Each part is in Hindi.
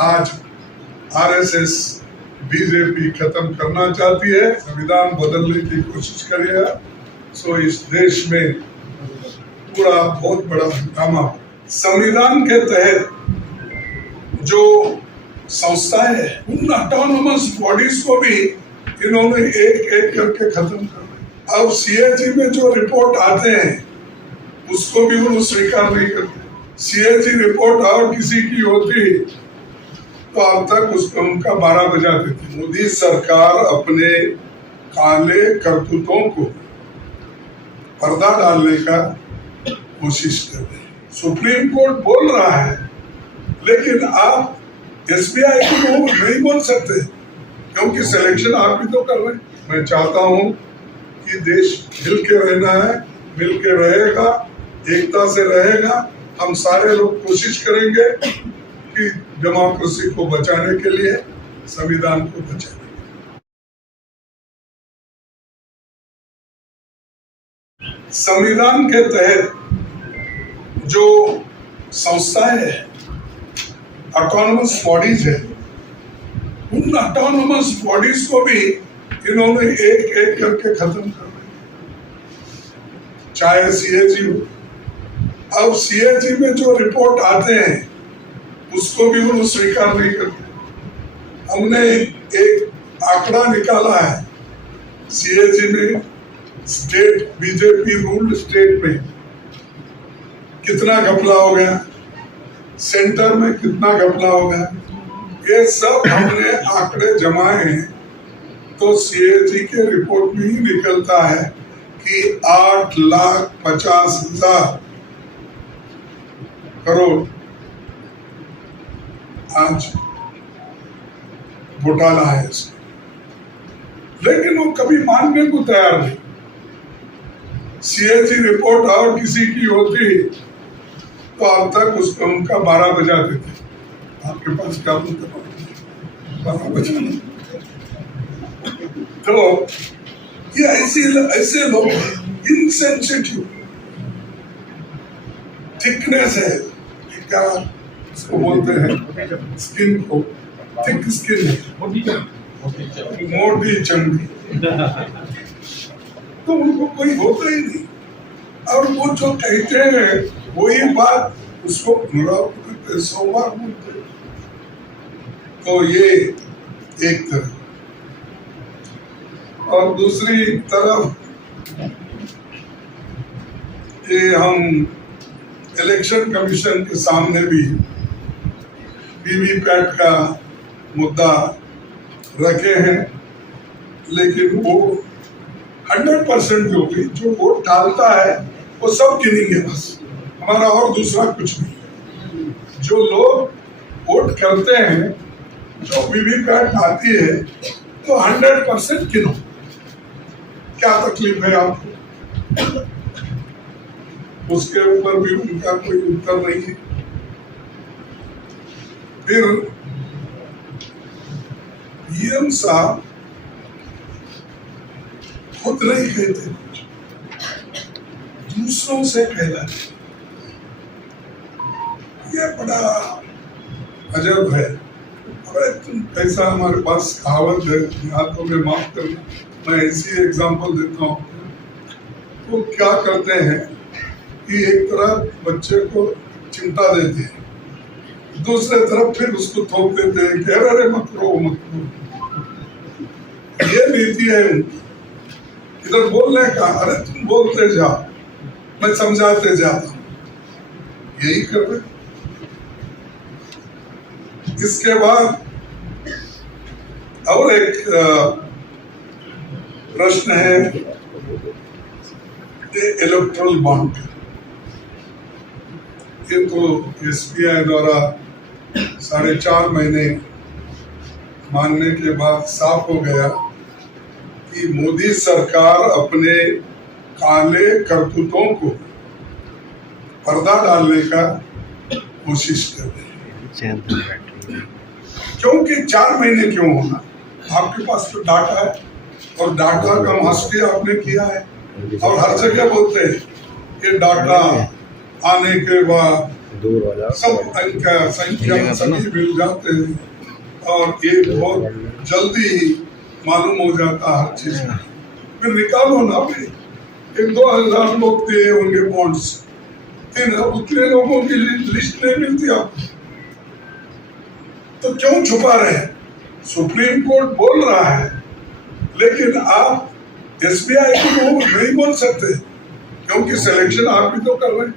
आज आरएसएस बीजेपी खत्म करना चाहती है, संविधान बदलने की कोशिश करेगा। सो इस देश में पूरा बहुत बड़ा हंगामा। संविधान के तहत जो संस्थाएं हैं उन ऑटोनोमस बॉडीज को भी इन्होंने एक एक करके खत्म कर दिया। अब सीएजी में जो रिपोर्ट आते हैं उसको भी वो स्वीकार नहीं करते। सीएजी रिपोर्ट और किसी की होती तो अब तक उसको उनका 12 बजा देती। मोदी सरकार अपने काले करतूतों को पर्दा डालने का कोशिश कर रही है। सुप्रीम कोर्ट बोल रहा है, लेकिन आप एसबीआई को नहीं बोल सकते क्योंकि सिलेक्शन आप भी तो कर रहे हैं। मैं चाहता हूं कि देश मिल के रहना है, मिल के रहेगा, एकता से रहेगा। हम सारे लोग कोशिश करेंगे कि डेमोक्रेसी को बचाने के लिए, संविधान को बचाने के लिए। संविधान के तहत जो संस्थाएं हैं, ऑटोनोमस बॉडीज है, उन ऑटोनोमस बॉडीज को भी इन्होंने एक एक करके खत्म कर दिया, चाहे सीएजी हो। अब सीएजी में जो रिपोर्ट आते हैं उसको भी वो स्वीकार नहीं करते। हमने एक आंकड़ा निकाला है, सीएजी में स्टेट बीजेपी रूल्ड स्टेट में कितना घपला हो गया, सेंटर में कितना घपला हो गया, ये सब हमने आंकड़े जमाए हैं। तो सीएजी के रिपोर्ट में ही निकलता है कि 8,50,000 करोड़ आज घोटाला है इसमें, लेकिन वो कभी मानने को तैयार नहीं। सीएजी रिपोर्ट और किसी की होती तो अब तक उसको उनका 12 बजा देते। आपके पास क्या बोलते 12 बजा। तो ये ऐसे लोग इनसेंसिटिव थिकनेस है, क्या इसको बोलते हैं, स्किन को थिक स्किन है, मोटी चमड़ी, तो उनको कोई होता ही नहीं। और वो जो कहते हैं वही बात उसको पुनरावृत्ति 100 बार बोलते। तो ये एक तरफ, और दूसरी तरफ ये हम इलेक्शन कमीशन के सामने भी वीवीपैट का मुद्दा रखे हैं, लेकिन वो 100% जो वोट डालता है वो सब गिनेंगे, बस हमारा और दूसरा कुछ नहीं। जो लोग वोट करते हैं, जो वीवीपैट आती है, तो 100% गिनो। क्या तकलीफ है आपको? उसके ऊपर भी उनका कोई उत्तर नहीं है। फिर पीएम साहब खुद नहीं कहते, दूसरों से कहलाते। ये बड़ा अजब है। अरे तुम कैसा, हमारे पास कहावत है, याद तो मैं माफ करना, मैं ऐसी एग्जांपल देता हूँ। वो क्या करते हैं कि एक तरफ बच्चे को चिंता देते हैं, दूसरे तरफ फिर उसको थोप देते हैं कि अरे मत रो मत रो। ये नीति है उनकी। इधर बोलने का, अरे तुम बोलते जाओ, मैं समझाते जाता हूँ, यही कर रहे। इसके बाद और एक प्रश्न है, ये इलेक्ट्रल बॉन्ड। ये तो एसबीआई द्वारा 4.5 महीने मानने के बाद साफ हो गया कि मोदी सरकार अपने काले करतूतों को पर्दा डालने का कोशिश कर रही है। क्योंकि 4 महीने क्यों होना, आपके पास तो डाटा है, और डाटा का मास्टर आपने किया है, और हर जगह बोलते हैं ये डाटा आने के बाद सब इनका संख्या सभी मिल जाते हैं और ये बहुत जल्दी ही मालूम हो जाता हर चीज का। फिर निकालो ना भाई, 1-2 हज़ार लोग दिए होंगे बॉन्ड्स, उतने लोगों की लिस्ट नहीं मिलती आपको, तो क्यों छुपा रहे हैं? सुप्रीम कोर्ट बोल रहा है, लेकिन आप SBI को नहीं बोल सकते क्योंकि सिलेक्शन आप ही तो कर रहे हैं।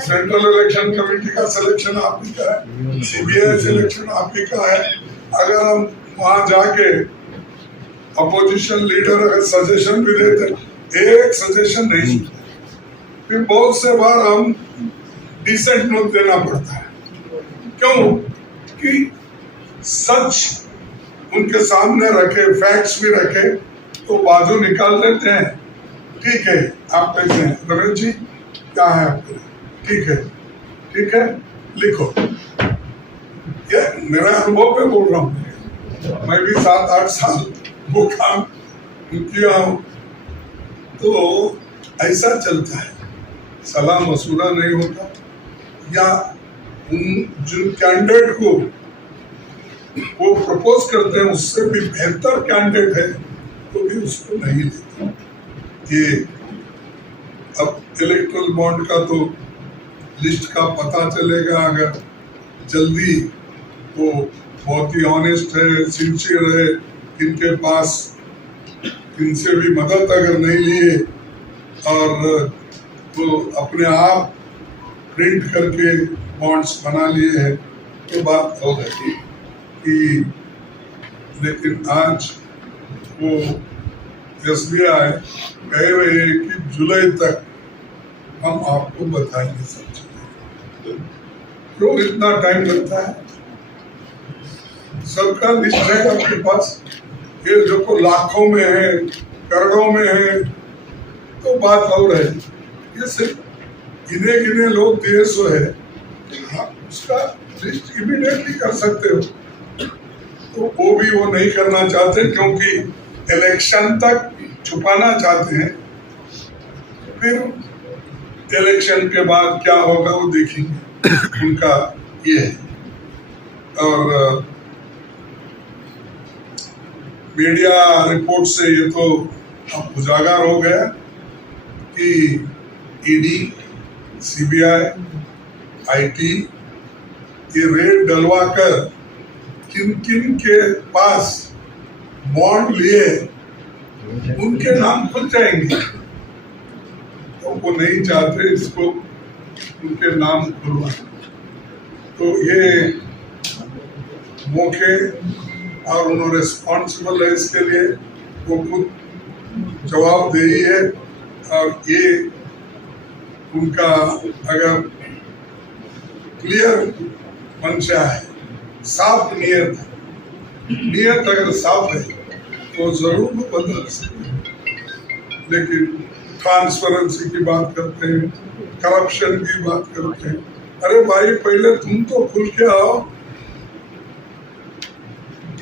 सेंट्रल इलेक्शन कमेटी का सिलेक्शन आप ही का है, CBI सिलेक्शन आप ही का है। अगर हम वहां जाके अपोजिशन लीडर अगर सजेशन भी देते, एक सजेशन नहीं सुनते, फिर बहुत से बार हम डिसेंट नोट देना पड़ता है। क्यों? कि सच उनके सामने रखे, फैक्ट्स भी रखे तो बाजू निकाल देते हैं। ठीक है, आप कहते हैं रमेश जी क्या है आपके, ठीक है लिखो। ये मेरा अनुभव पे बोल रहा हूँ, मैं भी 7-8 साल वो काम किया हूँ, तो ऐसा चलता है, सलाह मशूरा नहीं होता, या जिन कैंडिडेट को वो प्रपोज करते हैं उससे भी बेहतर कैंडिडेट है तो भी उसको नहीं लेते। ये अब इलेक्ट्रल बॉन्ड का तो लिस्ट का पता चलेगा अगर जल्दी, तो बहुत ही ऑनेस्ट है, सिंसियर है, इनके पास इनसे भी मदद अगर नहीं लिए और तो अपने आप प्रिंट करके बॉन्ड्स बना लिए हैं तो बात हो गई कि, लेकिन आज वो SBI कह रहे हैं कि जुलाई तक हम आपको बताएंगे सब चीजें। क्यों इतना टाइम लगता है? सबका लिस्ट है आपके पास, ये जो को लाखों में है, करोड़ों में है, तो बात और है। ये सिर्फ गिने लोग दिए सो है, आप उसका लिस्ट इमीडिएटली कर सकते हो, तो वो भी वो नहीं करना चाहते क्योंकि इलेक्शन तक छुपाना चाहते हैं। फिर इलेक्शन के बाद क्या होगा वो देखेंगे, उनका ये है। और मीडिया रिपोर्ट से ये तो अब उजागर हो गया कि ED, CBI, IT ये रेड डलवाकर किन किन के पास बॉन्ड लिए उनके नाम खुल जाएंगे, तो वो नहीं चाहते इसको उनके नाम खुलवा। तो ये मौके और उन्होंने रिस्पॉन्सिबल है इसके लिए, वो खुद जवाबदेही है। और ये उनका अगर क्लियर मंशा है, साफ नियत अगर साफ है तो जरूर वो बदल सकते हैं। लेकिन ट्रांसपेरेंसी की बात करते हैं, करप्शन की बात करते हैं। अरे भाई पहले तुम तो खुल के आओ,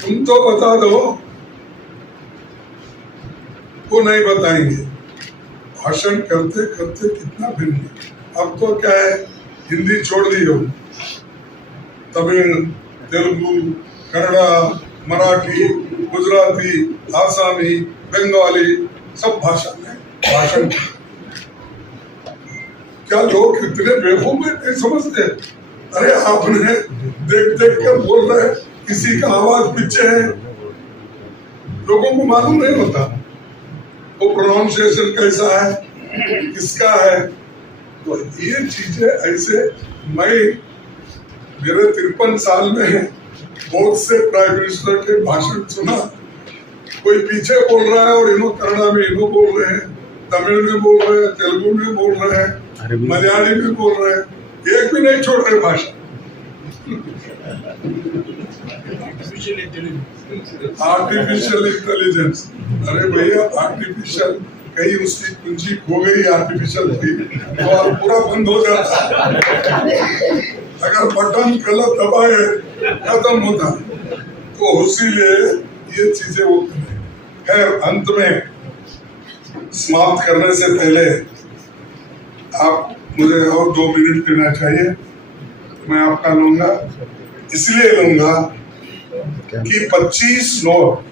तुम तो बता दो, वो नहीं बताएंगे। भाषण करते करते कितना भिन्न। अब तो क्या है, हिंदी छोड़ दी हो, तमिल, तेलुगु, कन्नड़ा, मराठी, गुजराती, आसामी, बंगाली, सब भाषा में भाषण। क्या लोग इतने बेवकूफ नहीं समझते? अरे आपने देख कर बोल रहे, किसी का आवाज पीछे है, लोगों को मालूम नहीं होता वो प्रोनाउंसिएशन कैसा है, किसका है। तो ये चीजें ऐसे, मैं मेरे 53 साल में बहुत से प्राइम मिनिस्टर के भाषण सुना, कोई पीछे बोल रहा है और इन्हों कन्नड़ा में इन्हों बोल रहे हैं, तमिल में बोल रहे हैं, तेलुगु में बोल रहे हैं, मलयाली में बोल रहे हैं, एक भी नहीं छोड़ रहे भाषा। आर्टिफिशियल इंटेलिजेंस, अरे भैया आर्टिफिशियल, कहीं उसकी कुंजी खो गई आर्टिफिशियल की तो पूरा बंद हो जाता। अगर बटन गलत दबाए खत्म होता, तो इसीलिए ये चीजें वो है। अंत में समाप्त करने से पहले आप मुझे और 2 मिनट लेना चाहिए, मैं आपका लूंगा। इसलिए लूंगा कि 25 नवंबर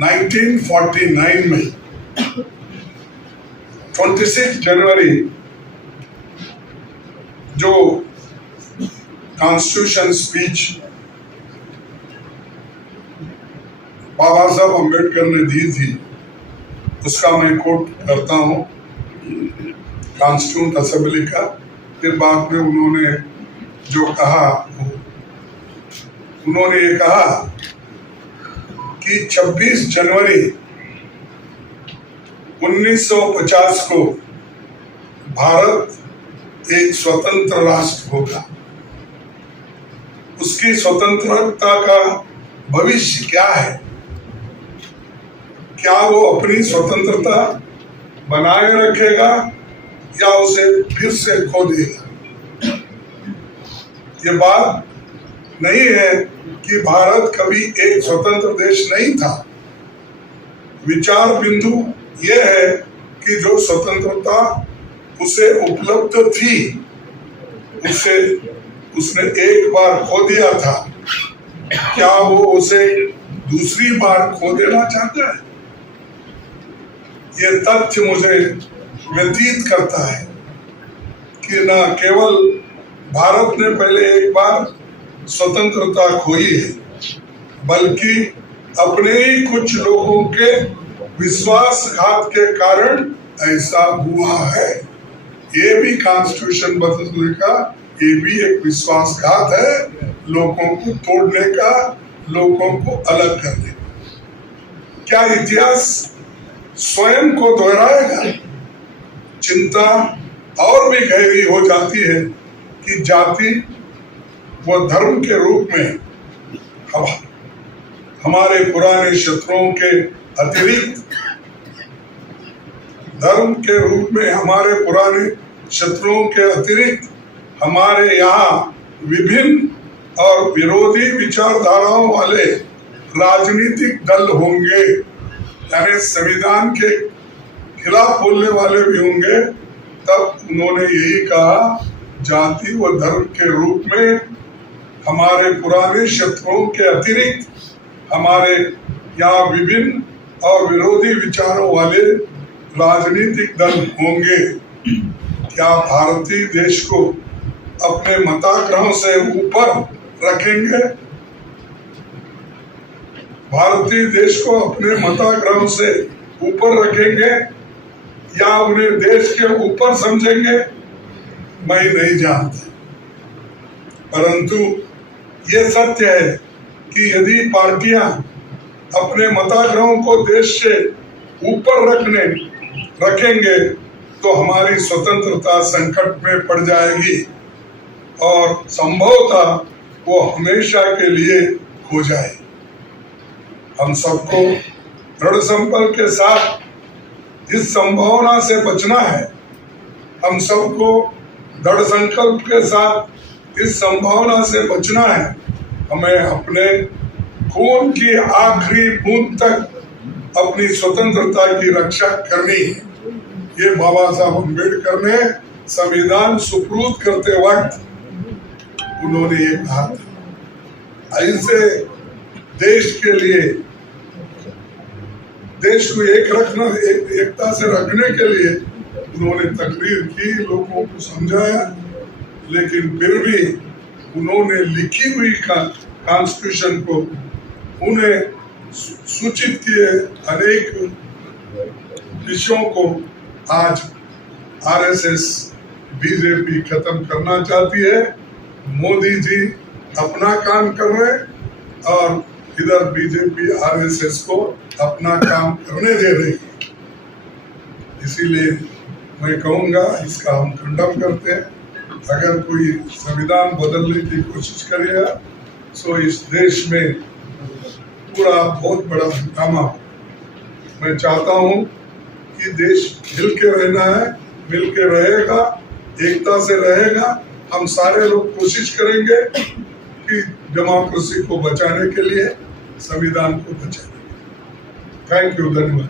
1949 में 26 जनवरी जो कॉन्स्टिट्यूशन स्पीच बाबा साहब अम्बेडकर ने दी थी, उसका मैं कोट करता हूं कॉन्स्टिट्यूंट असेंबली का। फिर बाद में उन्होंने जो कहा, उन्होंने ये कहा कि 26 जनवरी 1950 को भारत एक स्वतंत्र राष्ट्र होगा। उसकी स्वतंत्रता का भविष्य क्या है? क्या वो अपनी स्वतंत्रता बनाए रखेगा या उसे फिर से खो देगा? ये बात नहीं है कि भारत कभी एक स्वतंत्र देश नहीं था। विचार बिंदु ये है कि जो स्वतंत्रता उसे उपलब्ध थी, उसने एक बार खो दिया था। क्या वो उसे दूसरी बार खो देना चाहता है? ये तथ्य मुझे व्यतीत करता है कि न केवल भारत ने पहले एक बार स्वतंत्रता खोई है, बल्कि अपने ही कुछ लोगों के विश्वासघात के कारण ऐसा हुआ है। ये भी कॉन्स्टिट्यूशन बदलने का ये भी एक विश्वासघात है, लोगों को तोड़ने का, लोगों को अलग करने का। क्या इतिहास स्वयं को दोहराएगा? चिंता और भी गहरी हो जाती है कि जाति व धर्म के रूप में हमारे पुराने शत्रुओं के अतिरिक्त, धर्म के रूप में हमारे पुराने शत्रुओं के अतिरिक्त हमारे यहाँ विभिन्न और विरोधी विचारधाराओं वाले राजनीतिक दल होंगे, यानी संविधान के खिलाफ बोलने वाले भी होंगे। तब उन्होंने यही कहा, जाति व धर्म के रूप में हमारे पुराने शत्रुओं के अतिरिक्त हमारे यहाँ विभिन्न और विरोधी विचारों वाले राजनीतिक दल होंगे। क्या भारतीय देश को अपने मताग्रहों से ऊपर रखेंगे? भारतीय देश को अपने मताग्रहों से ऊपर रखेंगे या उन्हें देश के ऊपर समझेंगे? मैं नहीं जानता, परंतु ये सत्य है कि यदि पार्टियां अपने मताग्रहों को देश से ऊपर रखेंगे तो हमारी स्वतंत्रता संकट में पड़ जाएगी और संभवतः वो हमेशा के लिए खो जाए। हम सबको दृढ़ संकल्प के साथ इस संभावना से बचना है। हम सबको दृढ़ संकल्प के साथ इस संभावना से बचना है। हमें अपने खून की आखिरी बूंद तक अपनी स्वतंत्रता की रक्षा करनी है। ये बाबा साहब अम्बेडकर ने संविधान सुपुर्द करते वक्त उन्होंने ये कहा था। ऐसे देश के लिए, देश को एकता से रखने के लिए उन्होंने तकरीर की, लोगों को समझाया, लेकिन फिर भी उन्होंने लिखी हुई कॉन्स्टिट्यूशन को उन्हें सूचित किए अनेक विषयों को आज आरएसएस बीजेपी खत्म करना चाहती है। मोदी जी अपना काम कर रहे और इधर बीजेपी आरएसएस को अपना काम करने दे रही है। इसीलिए मैं कहूँगा, इसका हम खंडन करते हैं। अगर कोई संविधान बदलने की कोशिश करेगा तो इस देश में पूरा बहुत बड़ा हंगामा। मैं चाहता हूँ कि देश मिल के रहना है, मिल के रहेगा, एकता से रहेगा। हम सारे लोग कोशिश करेंगे कि डेमोक्रेसी को बचाने के लिए, संविधान को बचाने के लिए। थैंक यू, धन्यवाद।